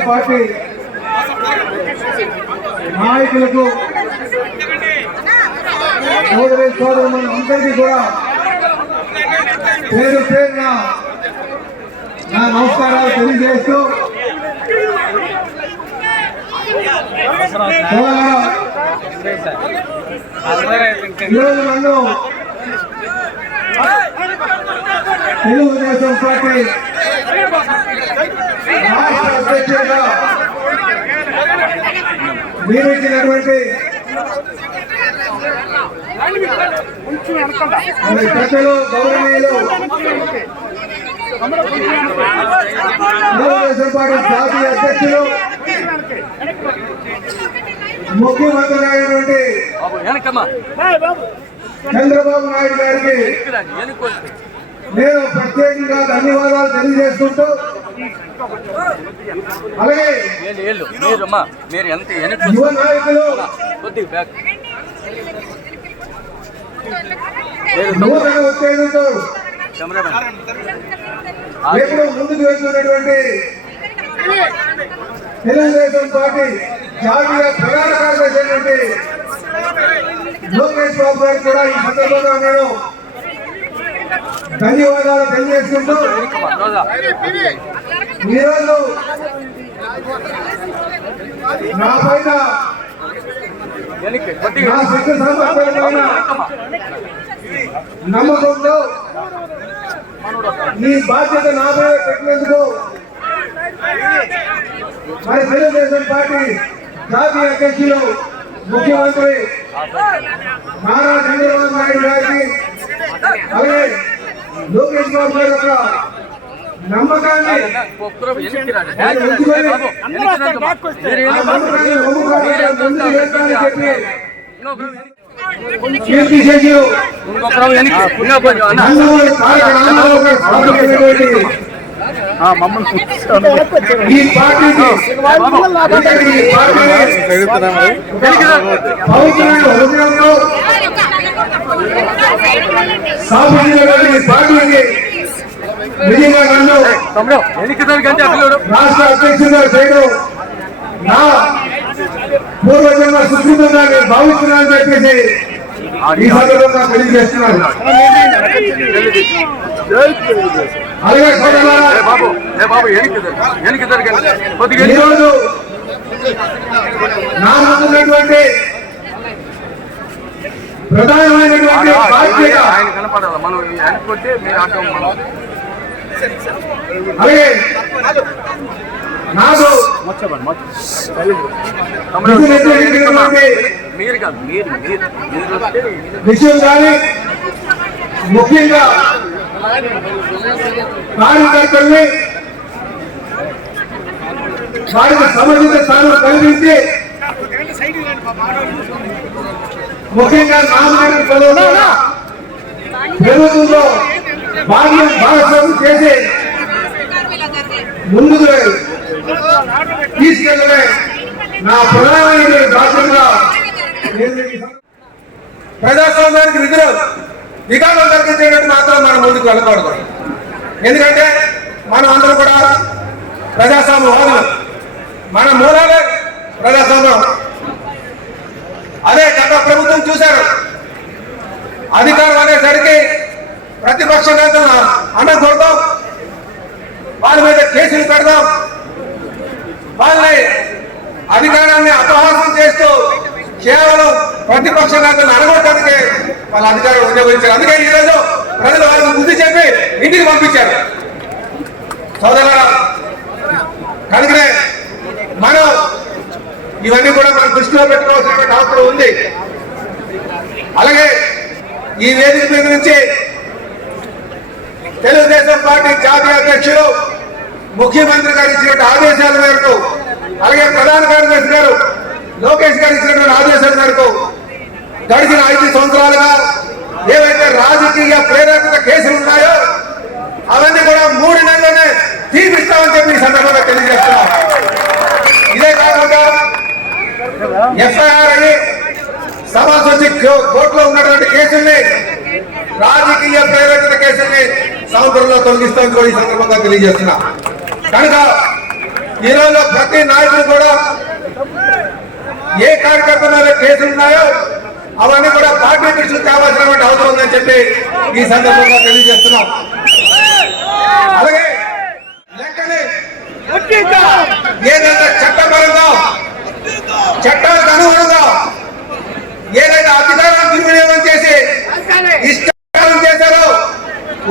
Party నాయకులకు సోదరి సోదరు మన అందరికీ కూడా పేరు పేరున నా నమస్కారాలు తెలియజేస్తూ ఈరోజు నన్ను తెలుగుదేశం పార్టీ రాష్ట్ర మీరు ఇచ్చినటువంటి మన పెద్దలు గౌరవనీయులు తెలుగుదేశం పార్టీ జాతీయ అధ్యక్షులు ముఖ్యమంత్రి అయినటువంటి చంద్రబాబు నాయుడు గారికి నేను ప్రత్యేకంగా ధన్యవాదాలు తెలియజేసుకుంటూ అలాగే మీరు ఎంత వెనక్కి కొద్దిగా బ్యాక్ ముందుకు వెళ్తున్నటువంటి తెలుగుదేశం పార్టీ జాతీయ ప్రధాన కార్యదర్శి అయినటువంటి లోకేష్ బాబు గారికి కూడా ఈ సందర్భంగా నేను ధన్యవాదాలు తెలియజేసుకుంటూ ఈరోజు నా పైన వెనక్కి నా శక్తి సామర్థ్యాలపైన వెనకమ్మా నమ్మకంతో ఈ బాధ్యత నా మీద పెట్టినందుకు మరి తెలుగుదేశం పార్టీ జాతీయ అధ్యక్షులు ముఖ్యమంత్రి నారా చంద్రబాబు నాయుడు గారికి అలాగే లోకేష్ బాబు గారి యొక్క నమ్మకాన్ని కీర్తి గారు స్థాపించినటువంటి ఈ పార్టీకి ఈ పార్టీకి పిల్లడు? రాష్ట్ర అధ్యక్షుడిగా చేయడం నా పూర్వజన్మ సుకృతంగా నేను భావిస్తున్నానని చెప్పేసి ఈ సందర్భంగా తెలియజేస్తున్నాను. అలాగే ఈరోజు నా ముందున్నటువంటి ప్రధానమైనటువంటి బాధ్యత ఆయన కనపడాలి. మనం అనుకుంటే మీరు ఆటం మనం అలాగే విషయం కానీ ముఖ్యంగా కార్యకర్తల్ని వారికి సంబంధిత స్థానం కల్పించి ముఖ్యంగా నామినేటెడ్ పదవులు ప్రభుత్వంలో భాగ్యం భాగస్వామ్యం చేసి ముందుకు తీసుకెళ్ళడమే నా ప్రధానమైన బాధ్యతగా నేను ఈ సం- ప్రజాస్వామ్యానికి విధులు విధానం కలిగించేటట్టు మాత్రం మనం ముందుకు వెళ్ళకూడదు. ఎందుకంటే మనం అందరం కూడా ప్రజాస్వామ్యవాదులు. మన మూలాలే ప్రజాస్వామ్యం. అదే గత ప్రభుత్వం చూశారు. అధికారం అనేసరికి ప్రతిపక్ష నేతలను అనకూడదాం వాళ్ళ మీద కేసులు పెడదాం. వాళ్ళని అధికారాన్ని అపహాసం చేస్తూ కేవలం ప్రతిపక్ష నేతలను అనగొట్టడానికి వాళ్ళ అధికారం ఉపయోగించారు. అందుకే ఈరోజు ప్రజలు వాళ్ళకి బుద్ధి చెప్పి ఇంటికి పంపించారు. సోదరులారా కనుకనే మనం ఇవన్నీ కూడా మనం దృష్టిలో పెట్టుకోవాల్సినటువంటి అవసరం ఉంది. అలాగే ఈ వేదిక మీద నుంచి తెలుగుదేశం పార్టీ జాతీయ అధ్యక్షులు ముఖ్యమంత్రి గారు ఇచ్చినటువంటి ఆదేశాల మేరకు అలాగే ప్రధాన కార్యదర్శి గారు లోకేష్ గారు ఇచ్చినటువంటి ఆదేశాల మేరకు గడిచిన ఐదు సంవత్సరాలుగా ఏవైతే రాజకీయ ప్రేరేపిత కేసులు ఉన్నాయో అవన్నీ కూడా మూడు నెలలోనే తీపిస్తామని చెప్పి ఈ సందర్భంగా తెలియజేస్తున్నాం. ఇదే కాకుండా ఎఫ్ఐఆర్ అని సమాజ్ వచ్చి కోర్టులో ఉన్నటువంటి కేసుల్ని రాజకీయ ప్రేరేపిత కేసుల్ని సముద్రంలో తొలగిస్తాను కూడా ఈ సందర్భంగా తెలియజేస్తున్నా. కనుక ఈరోజు ప్రతి నాయకుడు కూడా ఏ కార్యకర్త మీద కేసులు ఉన్నాయో అవన్నీ కూడా పార్టీ దృష్టికి కావాల్సినటువంటి అవసరం ఉందని చెప్పి ఈ సందర్భంగా తెలియజేస్తున్నాం. అలాగే ఏదైతే చట్టపరంగా చట్టాలకు అనుగుణంగా ఏదైతే అధికారాన్ని దుర్వినియోగం చేసి ఇష్ట చేశారో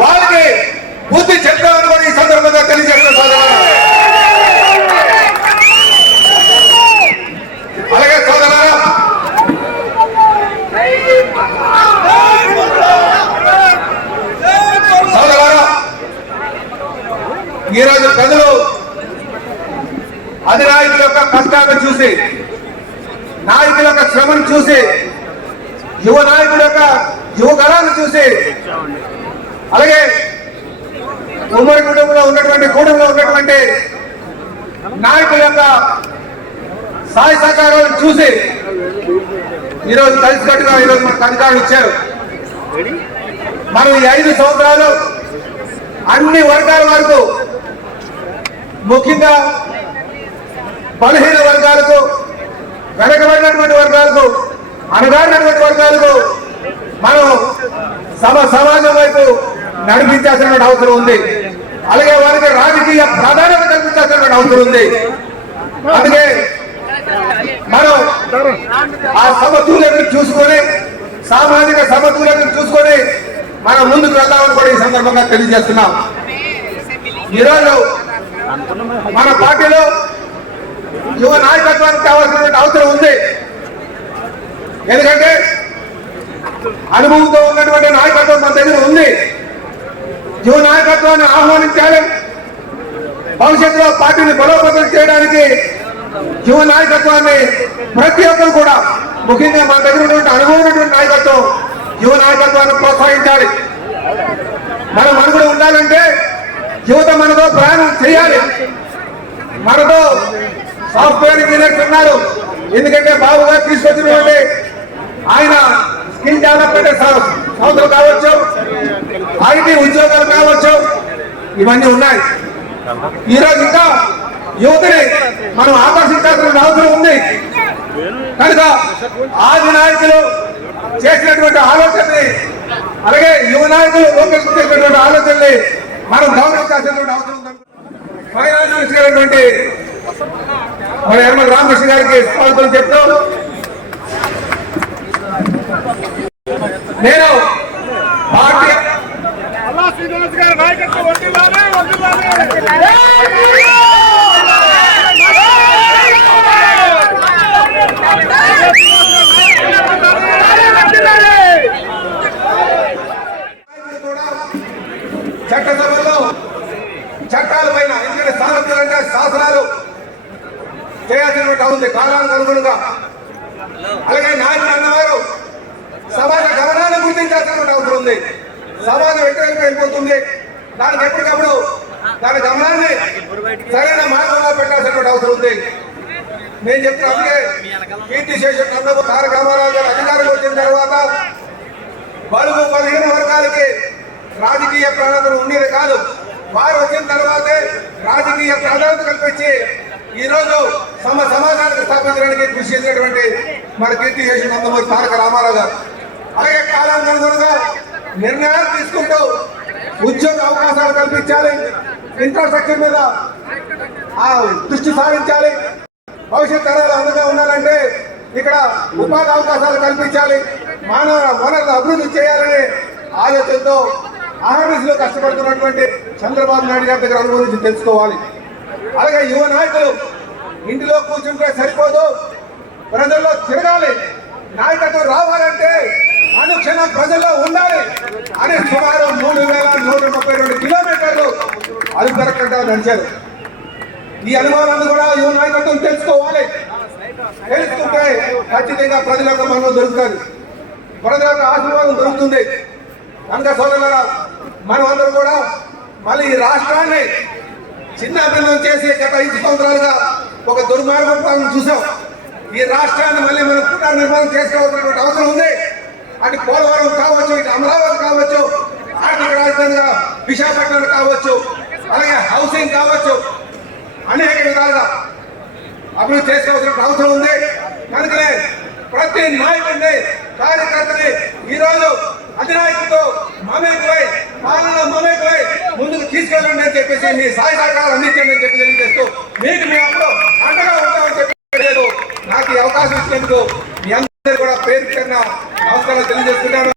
వాళ్ళకి బుద్ధి చెప్తామని కూడా ఈ సందర్భంగా తెలియజేస్తున్న సోదరులారా. అలాగే సోదరులారా సోదరులారా ఈరోజు ప్రజలు అధినాయకుల యొక్క కష్టాలను చూసి నాయకుల యొక్క శ్రమను చూసి యువ నాయకుల యొక్క యువకళాన్ని చూసి అలాగే ఉమ్మడి కుటుంబంలో ఉన్నటువంటి కూడంలో ఉన్నటువంటి నాయకుల యొక్క సాయ సహకారాలను చూసి ఈరోజు కలిసికట్టుగా ఈరోజు మనకు అధికారులు ఇచ్చారు. మనం ఈ ఐదు సంవత్సరాలు అన్ని వర్గాల వరకు ముఖ్యంగా బలహీన వర్గాలకు వెనకబడినటువంటి వర్గాలకు అనగాడినటువంటి వర్గాలకు మనం సమ సమాజం వైపు నడిపించాల్సినటువంటి అవసరం ఉంది. అలాగే వారికి రాజకీయ ప్రాధాన్యత కల్పించాల్సినటువంటి అవసరం ఉంది. అందుకే మనం ఆ సమతుల్యతను చూసుకొని సామాజిక సమతుల్యతను చూసుకొని మనం ముందుకు వెళ్దామని కూడా ఈ సందర్భంగా తెలియజేస్తున్నాం. ఈరోజు మన పార్టీలో యువ నాయకత్వానికి కావాల్సినటువంటి అవసరం ఉంది. ఎందుకంటే అనుభవంతో ఉన్నటువంటి నాయకత్వం మన దగ్గర ఉంది. యువ నాయకత్వాన్ని ఆహ్వానించాలి. భవిష్యత్తులో పార్టీని బలోపేతం చేయడానికి యువ నాయకత్వాన్ని ప్రతి ఒక్కరు కూడా ముఖ్యంగా మన దగ్గర ఉన్నటువంటి అనుభవమైనటువంటి నాయకత్వం యువ నాయకత్వాన్ని ప్రోత్సహించాలి. మనం మనుగడ ఉండాలంటే యువత మనతో ప్రయాణం చేయాలి. మనతో సాఫ్ట్వేర్ ఇంజనీర్స్ ఉన్నారు. ఎందుకంటే బాబు గారు తీసుకొచ్చినటువంటి ఆయన స్కిల్ డెవలప్మెంట్ సంస్థలు కావచ్చు ఐటీ ఉద్యోగాలు కావచ్చు ఇవన్నీ ఉన్నాయి. ఈరోజు ఇంకా యువతని మనం ఆకర్షించాల్సిన అవసరం ఉంది. కనుక ఆది నాయకులు చేసినటువంటి ఆలోచనని అలాగే యువ నాయకులు లోకేష్ చేసినటువంటి ఆలోచనని మనం గౌరవించాల్సినటువంటి అవసరం ఉంది. ఫైనాన్స్ మినిస్టర్ మన యనమల రామకృష్ణ గారికి స్వాగతం చెప్తూ నేను పార్టీ అల్లా శ్రీనివాస్ గారి నాయకత్వం వర్ధిల్లాలి, వర్ధిల్లాలి. నాయకులు కూడా చట్టసభల్లో చట్టాల పైన ఎందుకంటే సారథ్యాలు అంటే శాసనాలు చేయాల్సినటువంటి ఉంది కాలానికి అనుగుణంగా. అలాగే నాయకులు అన్నవారు సమాజ గమనాన్ని గుర్తించాల్సినటువంటి అవసరం ఉంది. సమాజం ఎటువైపు వెళ్ళిపోతుంది. దానికి ఎప్పటికప్పుడు దాని గమనాన్ని సరైన మార్గంలో పెట్టాల్సినటువంటి అవసరం ఉంది. నేను చెప్తున్నా అందుకే కీర్తి శేషం తారక రామారావు గారు అధికారంలో వచ్చిన తర్వాత బలుగు పదిహేను వర్గాలకి రాజకీయ ప్రాధాన్యత ఉండేది కాదు. వారు వచ్చిన తర్వాతే రాజకీయ ప్రాధాన్యత కల్పించి ఈ రోజు సమ సమాజానికి స్థాపించడానికి కృషి చేసినటువంటి మన కీర్తి చేసిన నందమూరి తారక రామారావు గారు. అలాగే కాలానికి నిర్ణయాలు తీసుకుంటూ ఉద్యోగ అవకాశాలు కల్పించాలి ఇన్ఫ్రాస్ట్రక్చర్ మీద ఆ దృష్టి సారించాలి భవిష్యత్ తరాలు అందంగా ఉండాలంటే ఇక్కడ ఉపాధి అవకాశాలు కల్పించాలి మానవ వనరులు అభివృద్ధి చేయాలనే ఆలోచనతో ఆర్ఎస్లో కష్టపడుతున్నటువంటి చంద్రబాబు నాయుడు గారి దగ్గర అనుభవించి తెలుసుకోవాలి. అలాగే యువ నాయకులు ఇంటిలో కూర్చుంటే సరిపోదు. ప్రజల్లో తిరగాలి. నాయకత్వం రావాలంటే అనుక్షణం ప్రజల్లో ఉండాలి. అని సుమారు మూడు వేల నూట ముప్పై రెండు కిలోమీటర్లు అలుపెరకుండా నడిచారు. ఈ అనుభవాలను కూడా యువ నాయకత్వం తెలుసుకోవాలి. తెలుసుకుంటే ఖచ్చితంగా ప్రజలకు మనం దొరుకుతుంది ప్రజలకు ఆశీర్వాదం దొరుకుతుంది. కనుక సోదరుల మనం అందరం కూడా మళ్ళీ ఈ రాష్ట్రాన్ని చిన్న అభివృద్ధి చేసి గత ఐదు సంవత్సరాలుగా ఒక దుర్మార్గం పాలన చూసాం. ఈ రాష్ట్రాన్ని మళ్ళీ మనం పునర్నిర్మాణం చేసుకోవాల్సినటువంటి అవసరం ఉంది. అటు పోలవరం కావచ్చు ఇటు అమరావతి కావచ్చు ఆర్థిక రాజధానిగా విశాఖపట్నం కావచ్చు అలాగే హౌసింగ్ కావచ్చు అనేక విధాలుగా అభివృద్ధి చేసుకోవాల్సిన అవసరం ఉంది. కనుకనే ప్రతి నాయకుడిని కార్యకర్తని ఈ రోజు అధినాయకుడితో మమేకమై పాలనలో మమేకమై తీసుకెళ్ళండి అని చెప్పేసి మీ సహాయ సహకారాలు అందించండి అని చెప్పి తెలియజేస్తూ మీకు మీ అప్పుడు అండగా ఉంటామని చెప్పి నాకు ఈ అవకాశం ఇచ్చినందుకు మీ అందరూ కూడా పేరు పేరున నమస్కారం తెలియజేస్తున్నాను.